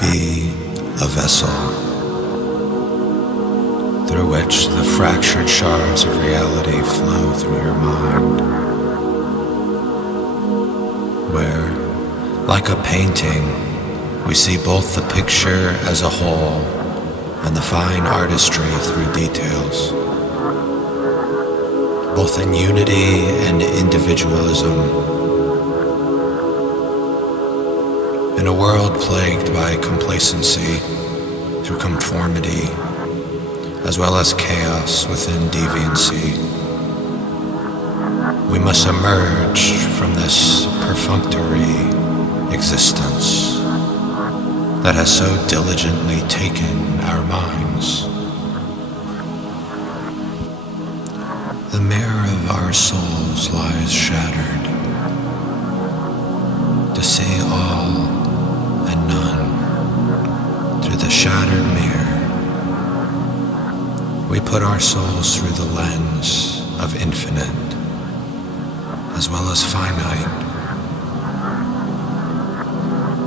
Be a vessel through which the fractured shards of reality flow through your mind, where, like a painting, we see both the picture as a whole and the fine artistry through details, both in unity and individualism. In a world plagued by complacency through conformity, as well as chaos within deviancy, we must emerge from this perfunctory existence that has so diligently taken our minds. The mirror of our souls lies shattered. To see all and none through the shattered mirror, we put our souls through the lens of infinite as well as finite,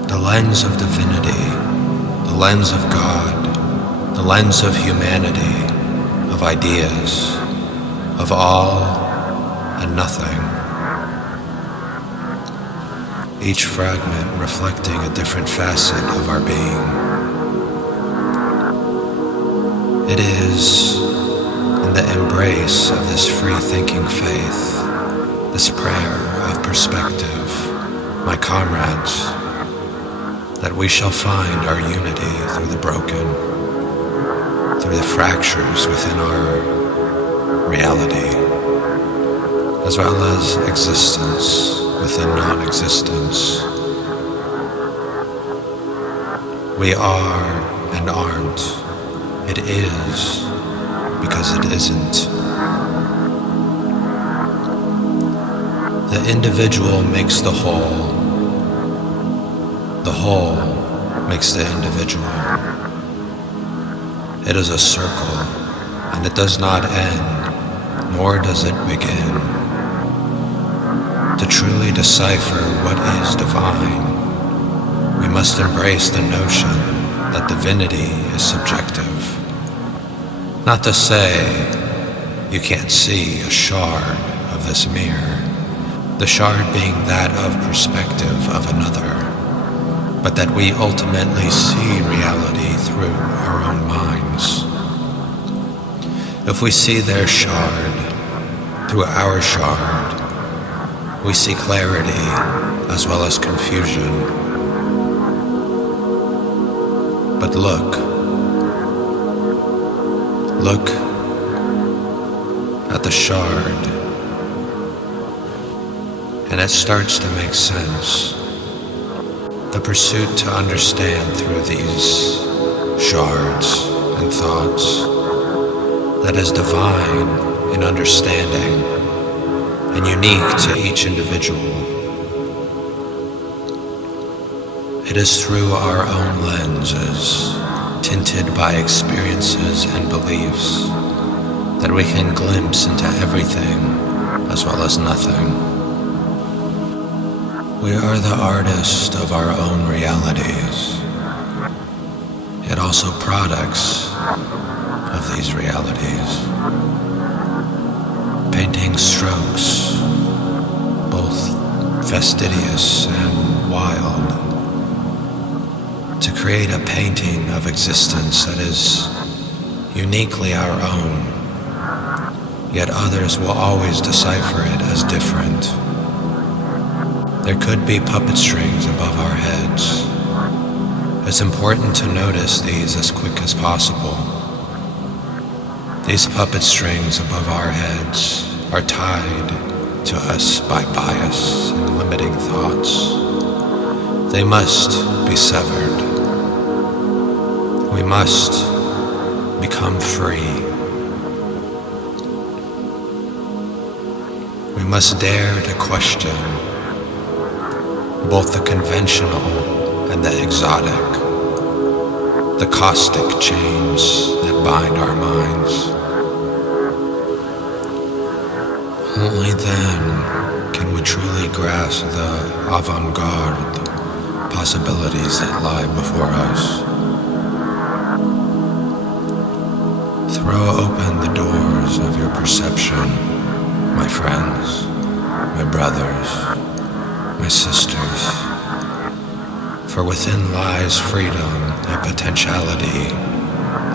the lens of divinity, the lens of God, the lens of humanity, of ideas, of all and nothing, each fragment reflecting a different facet of our being. It is in the embrace of this free-thinking faith, this prayer of perspective, my comrades, that we shall find our unity through the broken, through the fractures within our reality, as well as existence within non-existence. We are and aren't. It is because it isn't. The individual makes the whole makes the individual. It is a circle, and it does not end, nor does it begin. To truly decipher what is divine, we must embrace the notion that divinity is subjective. Not to say you can't see a shard of this mirror, the shard being that of perspective of another, but that we ultimately see reality through our own minds. If we see their shard through our shard, we see clarity as well as confusion. But look at the shard, and it starts to make sense. The pursuit to understand through these shards and thoughts that is divine in understanding and unique to each individual. It is through our own lenses, tinted by experiences and beliefs, that we can glimpse into everything as well as nothing. We are the artist of our own realities, yet also products of these realities. Painting strokes, both fastidious and wild, to create a painting of existence that is uniquely our own, yet others will always decipher it as different. There could be puppet strings above our heads. It's important to notice these as quick as possible. These puppet strings above our heads are tied to us by bias and limiting thoughts. They must be severed. We must become free. We must dare to question both the conventional and the exotic, the caustic chains that bind our minds. Only then can we truly grasp the avant-garde, possibilities that lie before us. Throw open the doors of your perception, my friends, my brothers, my sisters, for within lies freedom and potentiality,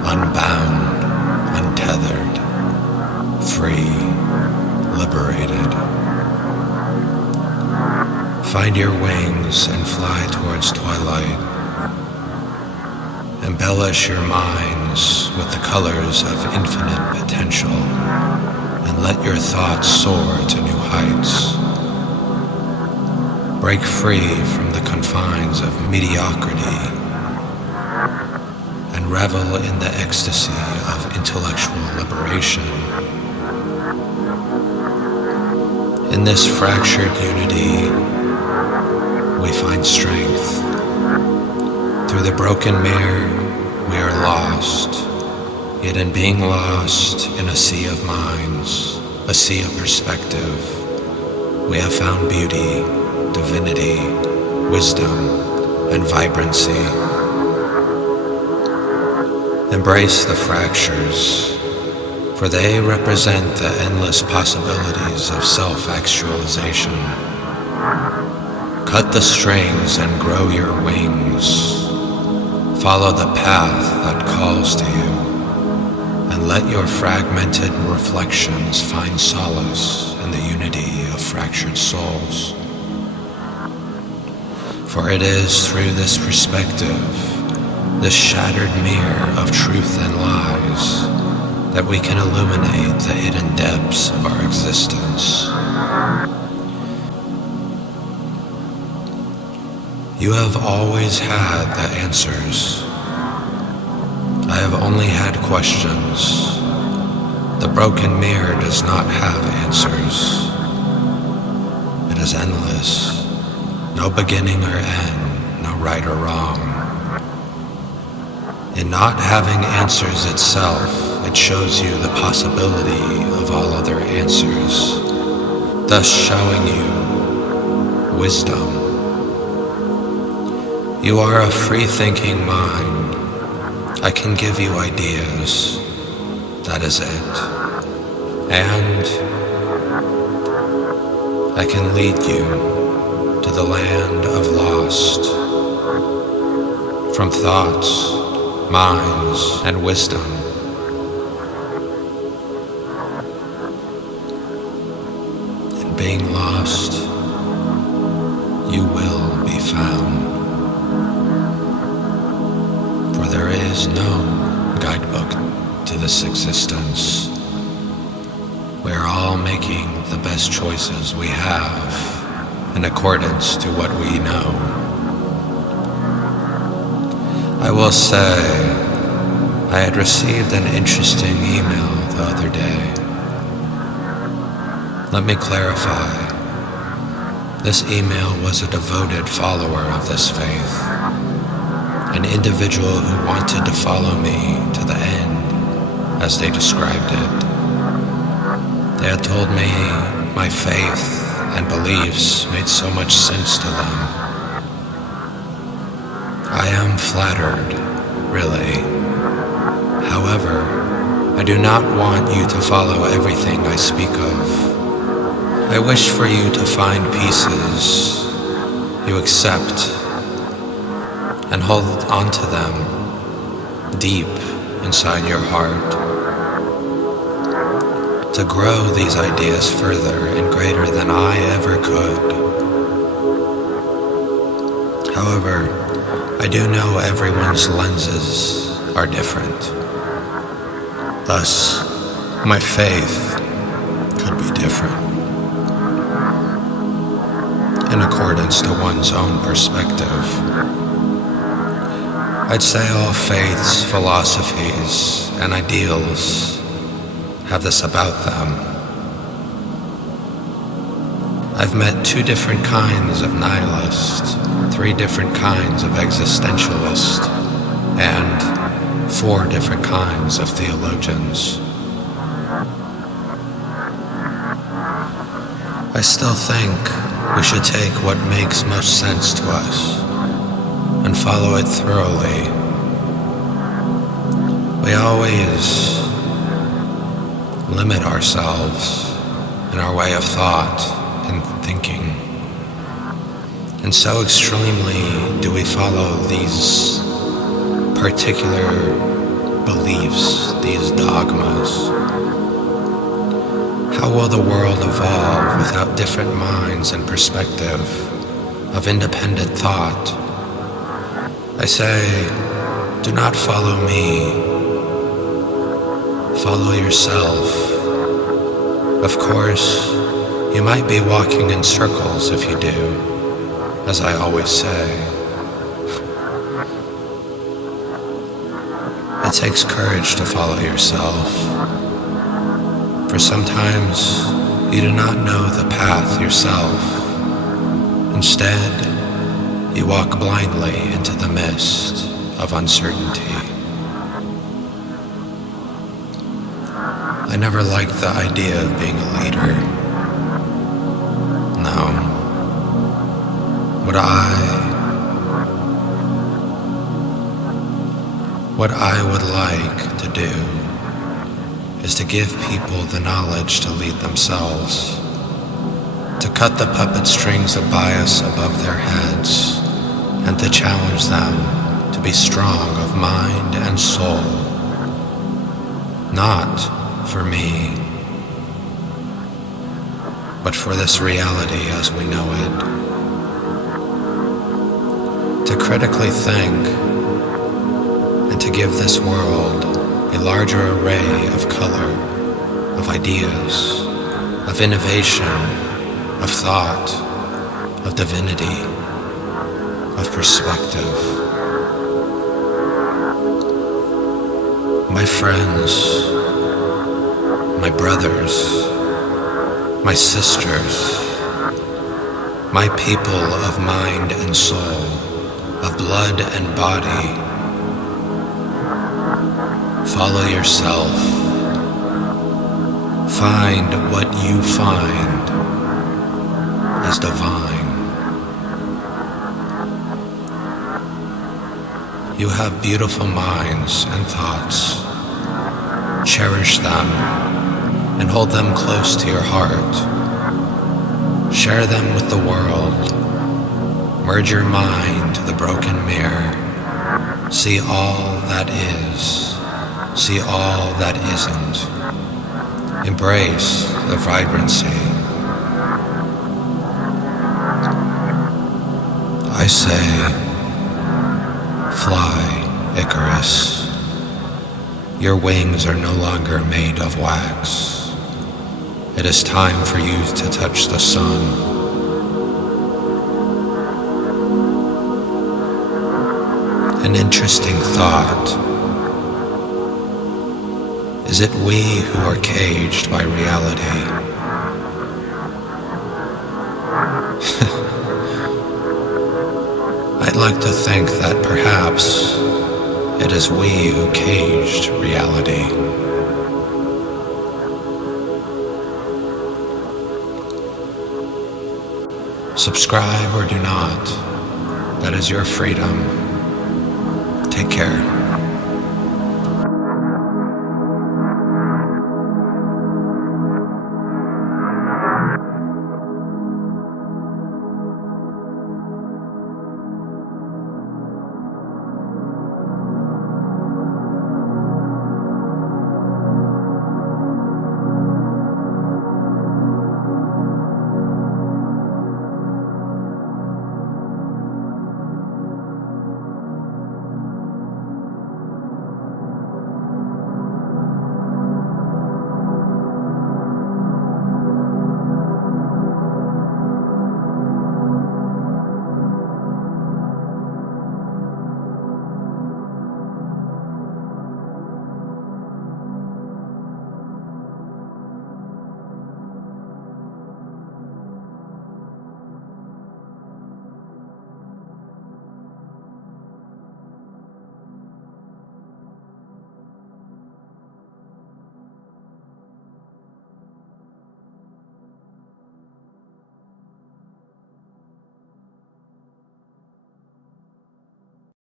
unbound, untethered, free, liberated. Find your wings and fly towards twilight. Embellish your minds with the colors of infinite potential and let your thoughts soar to new heights. Break free from the confines of mediocrity and revel in the ecstasy of intellectual liberation. In this fractured unity, we find strength. Through the broken mirror, we are lost, yet in being lost in a sea of minds, a sea of perspective, we have found beauty, divinity, wisdom, and vibrancy. Embrace the fractures, for they represent the endless possibilities of self-actualization. Cut the strings and grow your wings. Follow the path that calls to you, and let your fragmented reflections find solace in the unity of fractured souls. For it is through this perspective, this shattered mirror of truth and lies, that we can illuminate the hidden depths of our existence. You have always had the answers. I have only had questions. The broken mirror does not have answers. It is endless. No beginning or end, no right or wrong. In not having answers itself, it shows you the possibility of all other answers, thus showing you wisdom. You are a free-thinking mind. I can give you ideas. That is it. And I can lead you to the land of lost. From thoughts, minds, and wisdom. In being lost, you will be found. For there is no guidebook to this existence. We are all making the best choices we have in accordance to what we know. I will say, I had received an interesting email the other day. Let me clarify. This email was a devoted follower of this faith, an individual who wanted to follow me to the end, as they described it. They had told me my faith and beliefs made so much sense to them. I am flattered, really. However, I do not want you to follow everything I speak of. I wish for you to find pieces you accept and hold on to them deep inside your heart. To grow these ideas further and greater than I ever could. However, I do know everyone's lenses are different. Thus, my faith could be different. In accordance to one's own perspective. I'd say all faiths, philosophies, and ideals have this about them. I've met 2 different kinds of nihilists, 3 different kinds of existentialists, and 4 different kinds of theologians. I still think we should take what makes most sense to us and follow it thoroughly. We always limit ourselves in our way of thought and thinking. And so extremely do we follow these particular beliefs, these dogmas. How will the world evolve without different minds and perspective of independent thought? I say, do not follow me. Follow yourself. Of course, you might be walking in circles if you do, as I always say. It takes courage to follow yourself, for sometimes you do not know the path yourself. Instead, you walk blindly into the mist of uncertainty. I never liked the idea of being a leader. No. What I would like to do is to give people the knowledge to lead themselves, to cut the puppet strings of bias above their heads, and to challenge them to be strong of mind and soul. Not for me, but for this reality as we know it. To critically think and to give this world a larger array of color, of ideas, of innovation, of thought, of divinity, of perspective. My friends, my brothers, my sisters, my people of mind and soul, of blood and body, follow yourself. Find what you find as divine. You have beautiful minds and thoughts. Cherish them and hold them close to your heart. Share them with the world. Merge your mind to the broken mirror. See all that is. See all that isn't. Embrace the vibrancy. I say, fly, Icarus. Your wings are no longer made of wax. It is time for you to touch the sun. An interesting thought. Is it we who are caged by reality? I'd like to think that perhaps it is we who caged reality. Subscribe or do not. That is your freedom. Take care.